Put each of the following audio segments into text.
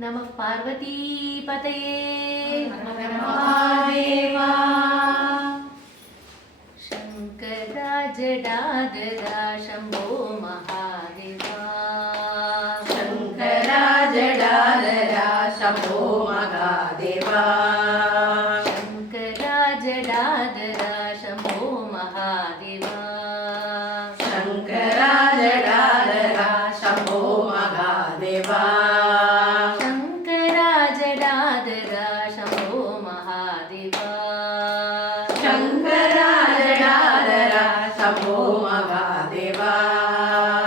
नमः पार्वतीपतये महादेवा। शङ्कराजडादरा शम्भो महादेवा। शङ्कराजडादरा शम्भो महादेवा। शङ्कराजडादरा शम्भो महादेवा। शङ्कराजडादरा शम्भो महादेवा। शङ्कराजडादरा शम्भो महादेवा। शङ्कराजडादरा शम्भो महादेवा।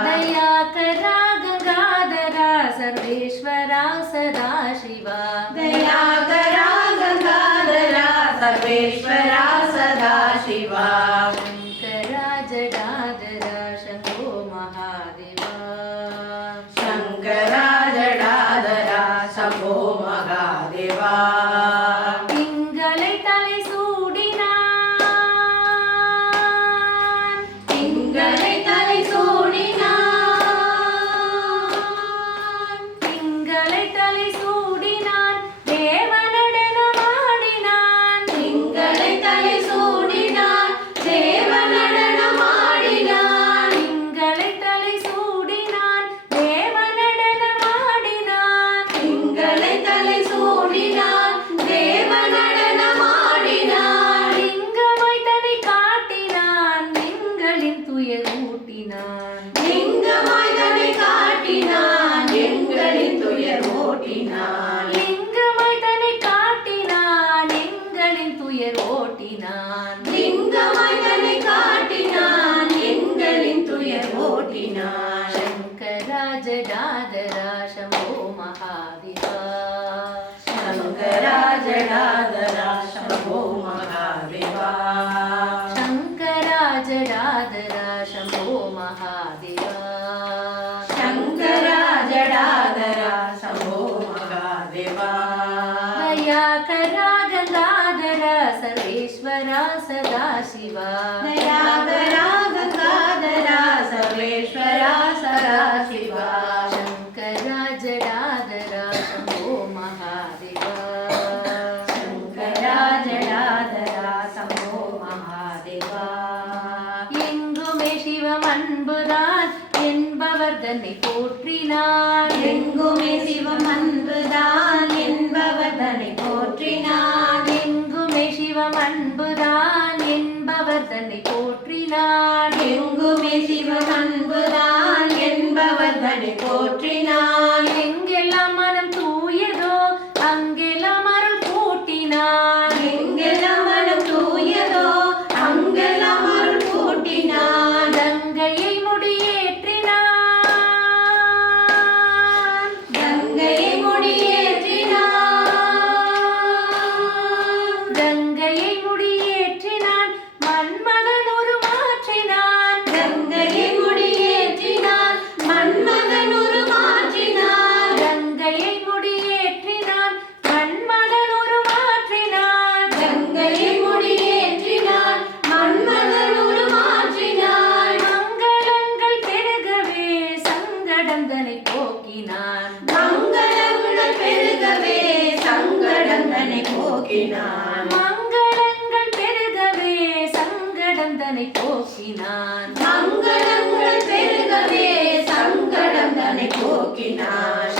दयाकरा गंगाधरा सर्वेश्वरा सदाशिवा। दयाकरा गंगाधरा सर्वेश्वरा सदाशिवा। शङ्कराजडादरा शम्भो महादेवा। शङ्कराजडादरा शम्भो महादेवा। திங்களை தலை சூடினான். திங்களை தலை சூடினான். திங்களை தலை சூடினான் தேவநடனமாடினான். திங்களை தலை சூடினான் தேவநடனமாடினான். திங்களை தலை சூடினான் தேவநடனமாடினான். திங்களை தலை சூடினான் தேவநடனமாடினான். லிங்கமாய் தன்னை காட்டினான் எங்களின் துயர் ஊட்டினான். லிங்கமாய் தன்னை காட்டினான் எங்களின் துயர் ஓட்டினான். லிங்கமாய் தன்னை காட்டினான் எங்களின் துயர் ஓட்டினான். லிங்கமாய் தன்னை காட்டினான் எங்களின் துயர் ஓட்டினான். शङ्कराजडादरा शम्भो महादेवा। शङ्कराजडादरा शम्भो महादेवा। शङ्कराजडादरा शम्भो महादेवा। शङ्कराजडादरा शम्भो महादेवा। दयाकरा गंगाधरा सर्वेश्वरा सदाशिवा। दयाकरा गंगाधरा सर्वेश्वरा सदाशिवा। शङ्कराजडादरा शम्भो महादेवा। शङ्कराजडादरा शम्भो महादेवा। எங்குமே சிவம் அன்புதான் என்பவர் தன்னை போற்றினான். எங்குமே சிவம் அன்புதான் என்பவர் தன்னை போற்றினான். எங்குமே சிவம் அன்புதான் என்பவர் தன்னை போற்றினான். எங்குமே சிவம் அன்புதான் என்பவர் தன்னை போற்றினான். எங்கெல்லாம் மனம் தூயதோ அங்கெல்லாம் அருள் கூட்டினான். எங்கெல்லாம் மனம் தூயதோ அங்கெல்லாம் அருள் கூட்டினான். கங்கையை முடியேற்றினான். கங்கையை முடியேற்றினான். கங்கையை முடியேற்றினான் மன்மதன் உருமாற்றினான். கங்கையை முடியேற்றினான் மன்மதன் உருமாற்றினான். கங்கையை முடியேற்றினான் மன்மதன் உருமாற்றினான். கங்கையை முடியேற்றினான் மன்மதன் உருமாற்றினான். மங்களங்கள் பெருகவே சங்கடந்தனை போக்கினான். மங்களங்கள் பெருகவே சங்கடந்தனை போக்கினான். மங்களங்கள் பெருகவே சங்கடந்தனை போக்கினான். மங்களங்கள் பெருகவே சங்கடந்தனை போக்கினான்.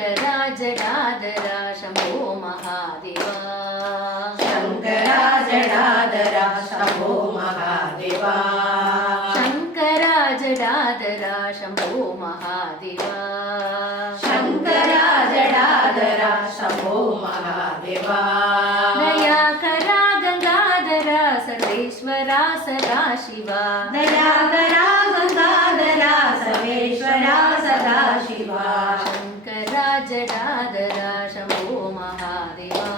शङ्कराजडादरा शम्भो महादेवा। शङ्कराजडादरा शम्भो महादेवा। शङ्कराजडादरा शम्भो महादेवा। शङ्कराजडादरा शम्भो महादेवा। दयाकरा गंगाधरा सर्वेश्वरा सदाशिवा। दयाकरा गंगाधरा सर्वेश्वरा सदाशिवा। शङ्कराजडादरा शम्भो महादेवा।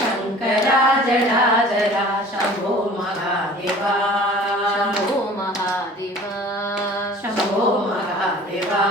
शङ्कराजडादरा शम्भो महादेवा। शम्भो महादेवा। शम्भो महादेवा।